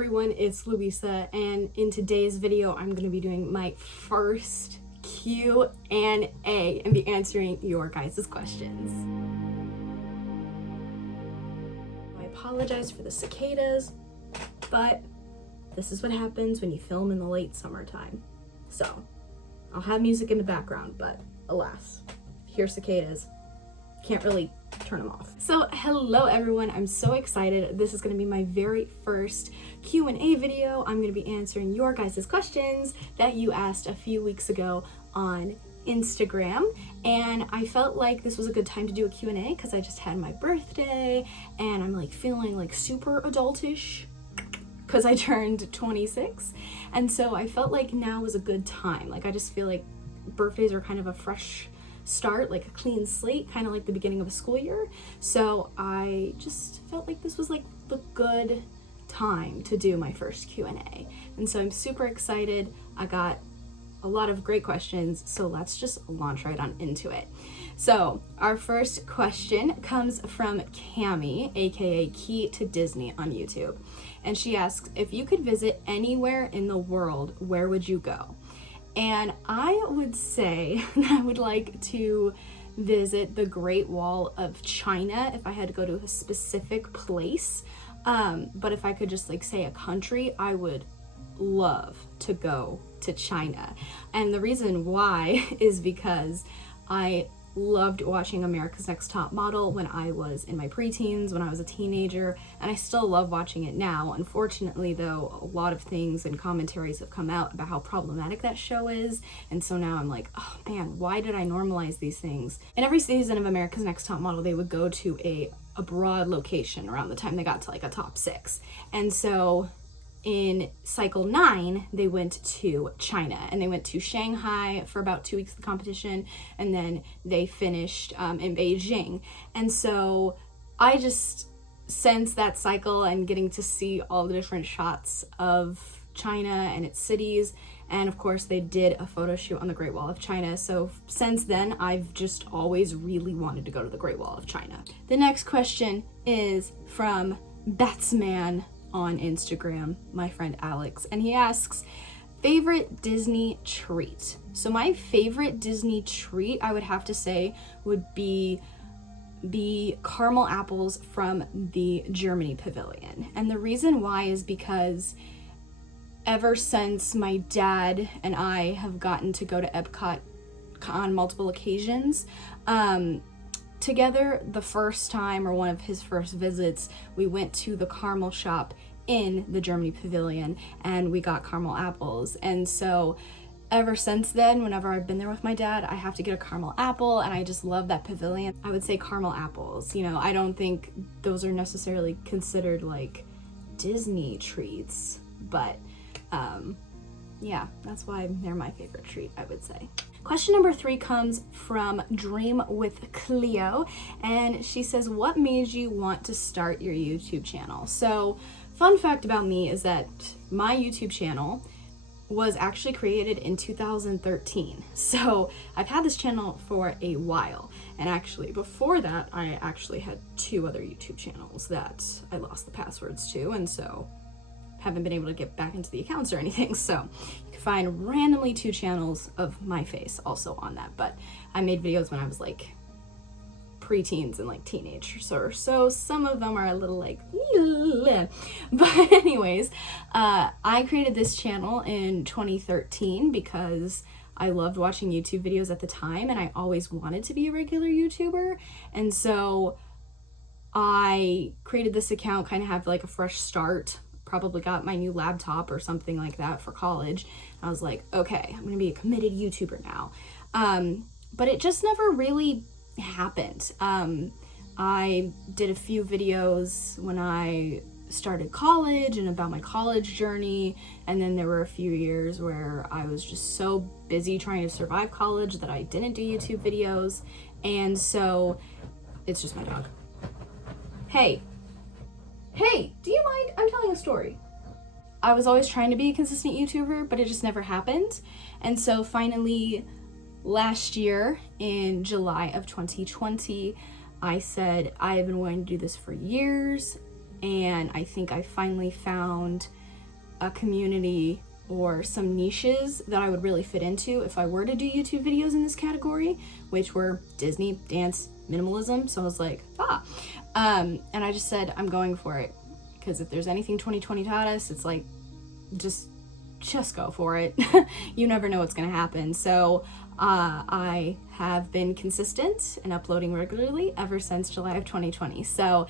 everyone, it's Louisa, and in today's video I'm going to be doing my first Q&A and be answering your guys' questions. I apologize for the cicadas, but this is what happens when you film in the late summertime. So, I'll have music in the background, but alas, hear cicadas. Can't really turn them off. So hello everyone, I'm so excited. This is going to be my very first Q&A video. I'm going to be answering your guys' questions that you asked a few weeks ago on Instagram, and I felt like this was a good time to do a Q&A because I just had my birthday and I'm like feeling like super adultish because I turned 26, and so I felt like now was a good time. Like I just feel like birthdays are kind of a fresh start, like a clean slate, kind of like the beginning of a school year. So I just felt like this was like the good time to do my first Q&A. And so I'm super excited. I got a lot of great questions, so let's just launch right on into it. So our first question comes from Cami, aka Key to Disney on YouTube. And she asks, if you could visit anywhere in the world, where would you go? And I would say that I would like to visit the Great Wall of China if I had to go to a specific place. But if I could just like say a country, I would love to go to China. And the reason why is because I loved watching America's Next Top Model when I was in my preteens, when I was a teenager, and I still love watching it now. Unfortunately though, a lot of things and commentaries have come out about how problematic that show is, and so now I'm like, oh man, why did I normalize these things? In every season of America's Next Top Model, they would go to a broad location around the time they got to like a top 6, and so in cycle 9 they went to China, and they went to Shanghai for about 2 weeks of the competition, and then they finished in Beijing. And so I just, since that cycle and getting to see all the different shots of China and its cities, and of course they did a photo shoot on the Great Wall of China, so since then I've just always really wanted to go to the Great Wall of China. The next question is from Batsman on Instagram, my friend Alex, and he asks, favorite Disney treat. So my favorite Disney treat, I would have to say, would be the caramel apples from the Germany pavilion. And the reason why is because ever since my dad and I have gotten to go to Epcot on multiple occasions, together, the first time, or one of his first visits, we went to the caramel shop in the Germany pavilion and we got caramel apples. And so ever since then, whenever I've been there with my dad, I have to get a caramel apple, and I just love that pavilion. I would say caramel apples. You know, I don't think those are necessarily considered like Disney treats, but yeah, that's why they're my favorite treat, I would say. Question number 3 comes from Dream with Cleo, and she says, what made you want to start your YouTube channel? So, fun fact about me is that my YouTube channel was actually created in 2013. So, I've had this channel for a while, and actually before that, I actually had 2 other YouTube channels that I lost the passwords to, and so haven't been able to get back into the accounts or anything. So you can find randomly 2 channels of my face also on that, but I made videos when I was like preteens and like teenagers, or so some of them are a little like but anyways, I created this channel in 2013 because I loved watching YouTube videos at the time, and I always wanted to be a regular YouTuber. And so I created this account, kind of have like a fresh start, probably got my new laptop or something like that for college. I was like, okay, I'm gonna be a committed YouTuber now. But it just never really happened. I did a few videos when I started college and about my college journey, and then there were a few years where I was just so busy trying to survive college that I didn't do YouTube videos. And so it's just my dog. Hey, do you mind? I'm telling a story. I was always trying to be a consistent YouTuber, but it just never happened. And so finally, last year in July of 2020, I said, I have been wanting to do this for years, and I think I finally found a community or some niches that I would really fit into if I were to do YouTube videos in this category, which were Disney, dance, minimalism. So I was like, and I just said, I'm going for it. Because if there's anything 2020 taught us, it's like, just go for it. You never know what's gonna happen. So I have been consistent and uploading regularly ever since July of 2020. So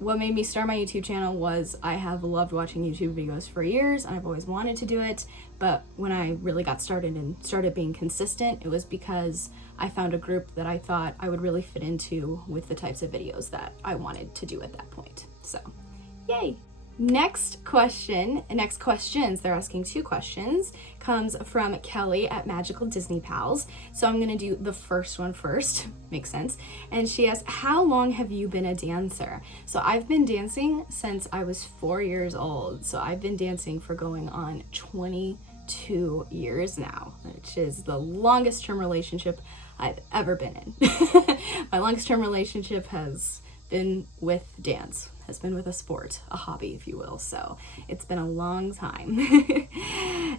what made me start my YouTube channel was I have loved watching YouTube videos for years, and I've always wanted to do it. But when I really got started and started being consistent, it was because I found a group that I thought I would really fit into with the types of videos that I wanted to do at that point. So, yay! Next questions, they're asking 2 questions, comes from Kelly at Magical Disney Pals. So I'm gonna do the first one first, makes sense. And she asks, how long have you been a dancer? So I've been dancing since I was 4 years old. So I've been dancing for going on 22 years now, which is the longest term relationship I've ever been in. My longest term relationship has been with dance, has been with a sport, a hobby, if you will. So it's been a long time.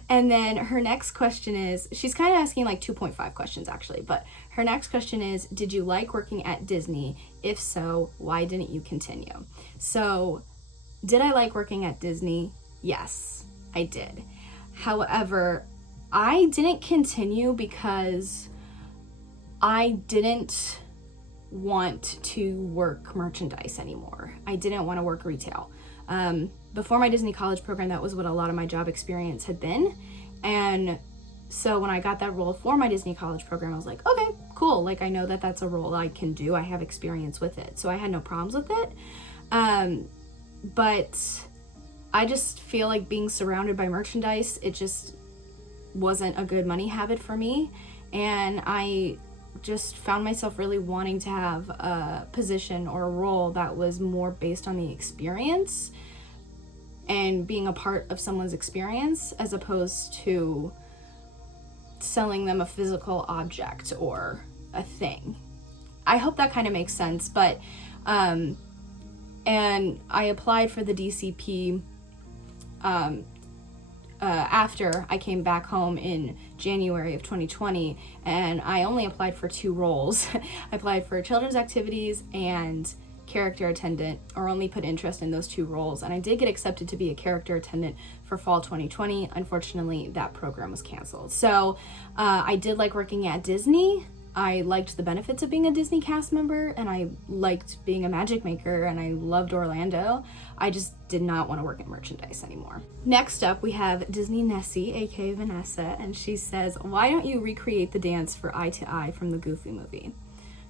And then her next question is, she's kind of asking like 2.5 questions actually, but her next question is, did you like working at Disney? If so, why didn't you continue? So did I like working at Disney? Yes, I did. However, I didn't continue because I didn't want to work merchandise anymore. I didn't want to work retail. Before my Disney college program, that was what a lot of my job experience had been. And so when I got that role for my Disney college program, I was like, okay, cool. Like, I know that that's a role I can do. I have experience with it. So I had no problems with it. But I just feel like being surrounded by merchandise, it just wasn't a good money habit for me. And I just found myself really wanting to have a position or a role that was more based on the experience and being a part of someone's experience, as opposed to selling them a physical object or a thing. I hope that kind of makes sense. But and I applied for the DCP after I came back home in January of 2020, and I only applied for 2 roles. I applied for children's activities and character attendant, or only put interest in those 2 roles, and I did get accepted to be a character attendant for fall 2020. Unfortunately, that program was canceled. So I did like working at Disney. I liked the benefits of being a Disney cast member, and I liked being a magic maker, and I loved Orlando. I just did not want to work in merchandise anymore. Next up, we have Disney Nessie, aka Vanessa, and she says, why don't you recreate the dance for Eye to Eye from the Goofy movie?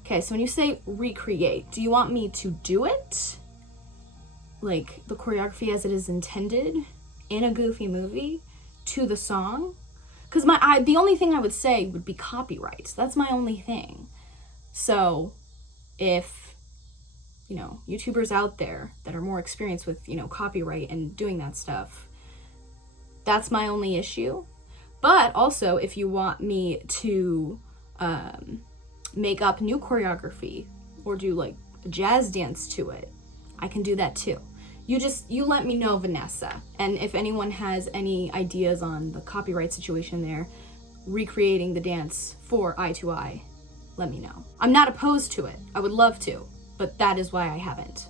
Okay, so when you say recreate, do you want me to do it? Like the choreography as it is intended in a Goofy movie to the song? Because the only thing I would say would be copyright. That's my only thing. So if, YouTubers out there that are more experienced with, copyright and doing that stuff, that's my only issue. But also, if you want me to make up new choreography or do like a jazz dance to it, I can do that too. You let me know, Vanessa. And if anyone has any ideas on the copyright situation there, recreating the dance for Eye to Eye, let me know. I'm not opposed to it. I would love to, but that is why I haven't.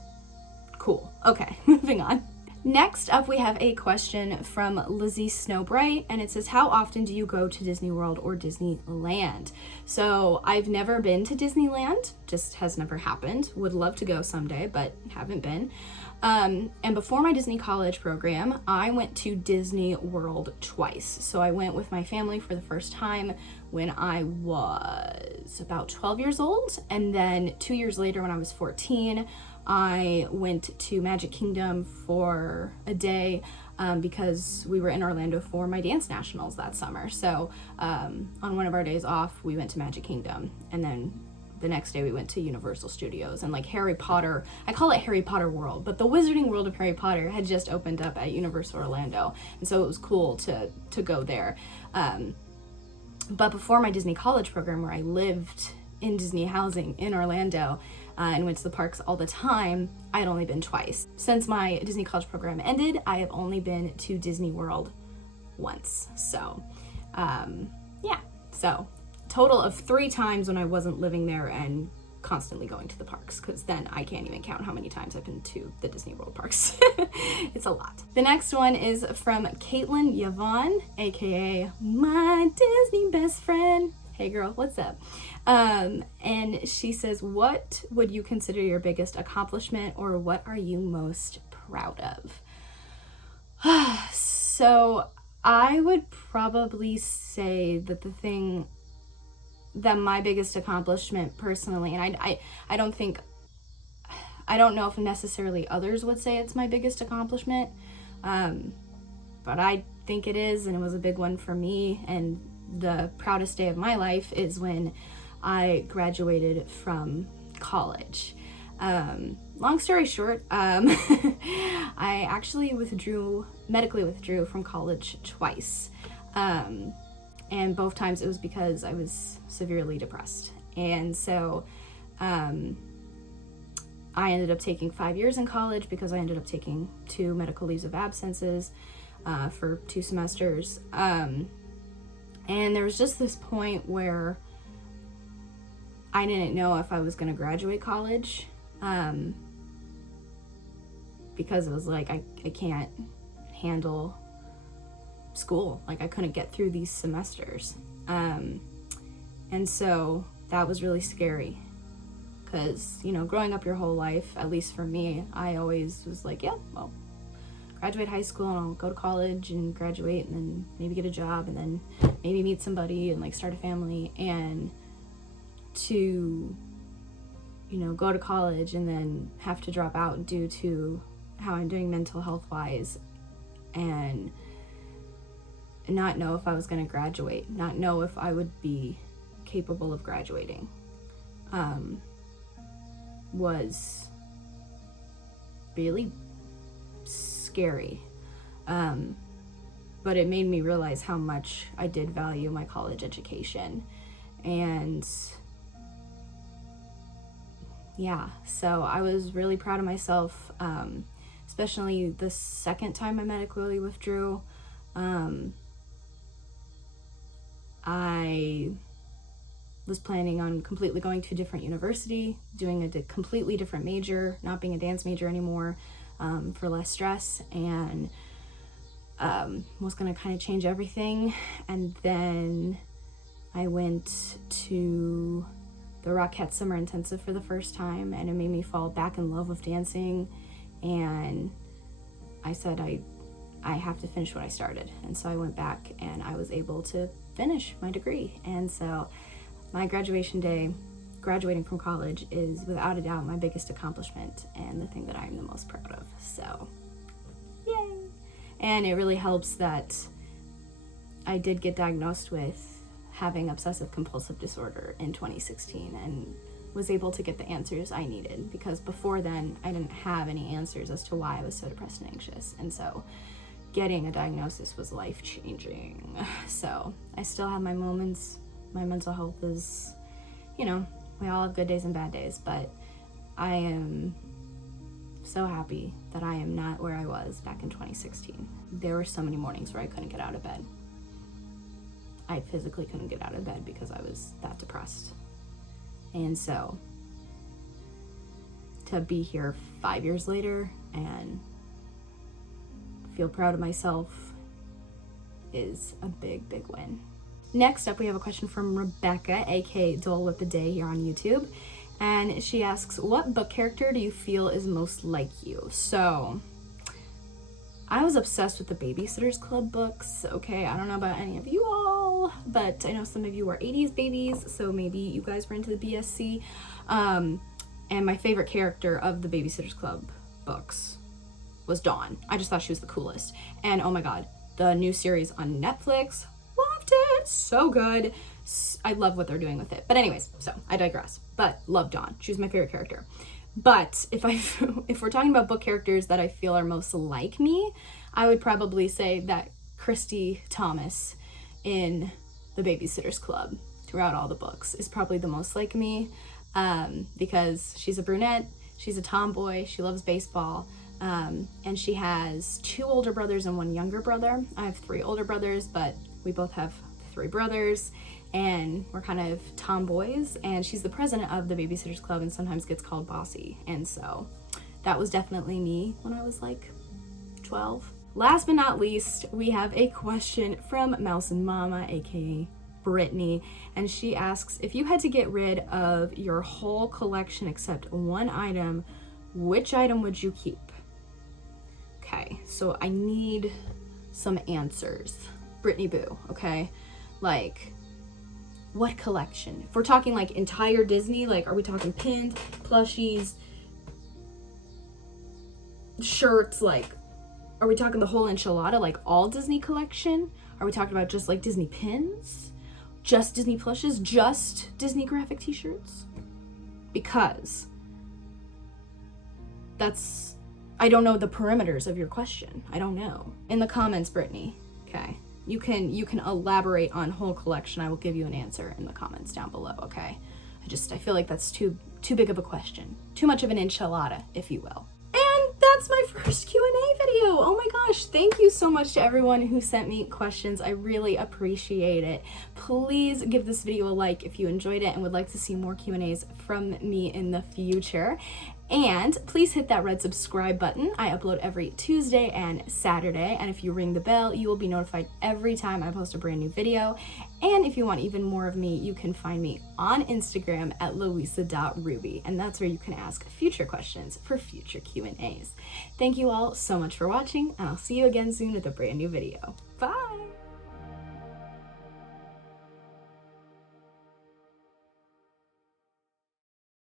Cool. Okay, moving on. Next up, we have a question from Lizzie Snowbright, and it says, how often do you go to Disney World or Disneyland? So I've never been to Disneyland, just has never happened. Would love to go someday, but haven't been. And before my Disney college program, I went to Disney World twice. So I went with my family for the first time when I was about 12 years old. And then 2 years later, when I was 14, I went to Magic Kingdom for a day because we were in Orlando for my dance nationals that summer. So on one of our days off, we went to Magic Kingdom, and then the next day we went to Universal Studios and like Harry Potter. I call it Harry Potter World, but the Wizarding World of Harry Potter had just opened up at Universal Orlando, and so it was cool to go there. But before my Disney college program, where I lived in Disney housing in Orlando, and went to the parks all the time, I had only been twice. Since my Disney College program ended, I have only been to Disney World once. So, yeah. So, total of 3 times when I wasn't living there and constantly going to the parks, because then I can't even count how many times I've been to the Disney World parks. It's a lot. The next one is from Caitlin Yvonne, aka my Disney best friend. Hey girl, what's up? And she says, what would you consider your biggest accomplishment, or what are you most proud of? So I would probably say that the thing that my biggest accomplishment personally, and I don't know if necessarily others would say it's my biggest accomplishment, but I think it is, and it was a big one for me. And the proudest day of my life is when I graduated from college. Long story short, I actually medically withdrew from college twice. And both times it was because I was severely depressed. And so I ended up taking 5 years in college because I ended up taking 2 medical leaves of absences for 2 semesters. And there was just this point where I didn't know if I was going to graduate college, because it was like I can't handle school. Like, I couldn't get through these semesters. And so that was really scary, because, you know, growing up your whole life, at least for me, I always was like, yeah, well, graduate high school and I'll go to college and graduate and then maybe get a job and then maybe meet somebody and like start a family. And to, you know, go to college and then have to drop out due to how I'm doing mental health wise, and not know if I was going to graduate, not know if I would be capable of graduating, was really scary. But it made me realize how much I did value my college education. And yeah, so I was really proud of myself, especially the second time I medically withdrew. I was planning on completely going to a different university, doing a completely different major, not being a dance major anymore, for less stress, and was going to kind of change everything. And then I went to the Rockette Summer Intensive for the first time, and it made me fall back in love with dancing. And I said, I have to finish what I started. And so I went back and I was able to finish my degree. And so my graduation day, graduating from college, is without a doubt my biggest accomplishment and the thing that I'm the most proud of. So, yay! And it really helps that I did get diagnosed with having obsessive compulsive disorder in 2016 and was able to get the answers I needed, because before then I didn't have any answers as to why I was so depressed and anxious. And so getting a diagnosis was life-changing. So I still have my moments. My mental health is, you know, we all have good days and bad days, but I am so happy that I am not where I was back in 2016. There were so many mornings where I couldn't get out of bed. I physically couldn't get out of bed because I was that depressed. And so to be here 5 years later and feel proud of myself is a big, big win. Next up, we have a question from Rebecca, aka Dole Whip a Day, here on YouTube. And she asks, what book character do you feel is most like you? So I was obsessed with the Babysitter's Club books. Okay, I don't know about any of you all, but I know some of you are 80s babies, so maybe you guys were into the BSC. And my favorite character of the Babysitter's Club books was Dawn. I just thought she was the coolest. And oh my god, the new series on Netflix, loved it, so good. I love what they're doing with it. But anyways, so I digress. But love Dawn. She was my favorite character. But if we're talking about book characters that I feel are most like me, I would probably say that Christy Thomas in The Babysitter's Club throughout all the books is probably the most like me. because she's a brunette, she's a tomboy, she loves baseball, and she has 2 older brothers and 1 younger brother. I have 3 older brothers, but we both have 3 brothers, and we're kind of tomboys, and she's the president of the Babysitters Club and sometimes gets called bossy, and so that was definitely me when I was like 12. Last but not least, we have a question from Mouse and Mama, aka Brittany, and she asks, if you had to get rid of your whole collection except 1 item, which item would you keep? Okay, so I need some answers. Brittany Boo, okay? Like, what collection? If we're talking like entire Disney, like, are we talking pins, plushies, shirts, like, are we talking the whole enchilada, like all Disney collection? Are we talking about just like Disney pins? Just Disney plushes? Just Disney graphic t-shirts? Because that's, I don't know the perimeters of your question. I don't know. In the comments, Brittany, okay? You can elaborate on whole collection. I will give you an answer in the comments down below, okay? I feel like that's too big of a question. Too much of an enchilada, if you will. That's my first Q&A video. Oh my gosh, thank you so much to everyone who sent me questions. I really appreciate it. Please give this video a like if you enjoyed it and would like to see more Q&As from me in the future. And please hit that red subscribe button. I upload every Tuesday and Saturday, and if you ring the bell, you will be notified every time I post a brand new video. And if you want even more of me, you can find me on Instagram at louisa.ruby, and that's where you can ask future questions for future Q&As. Thank you all so much for watching, and I'll see you again soon with a brand new video. Bye!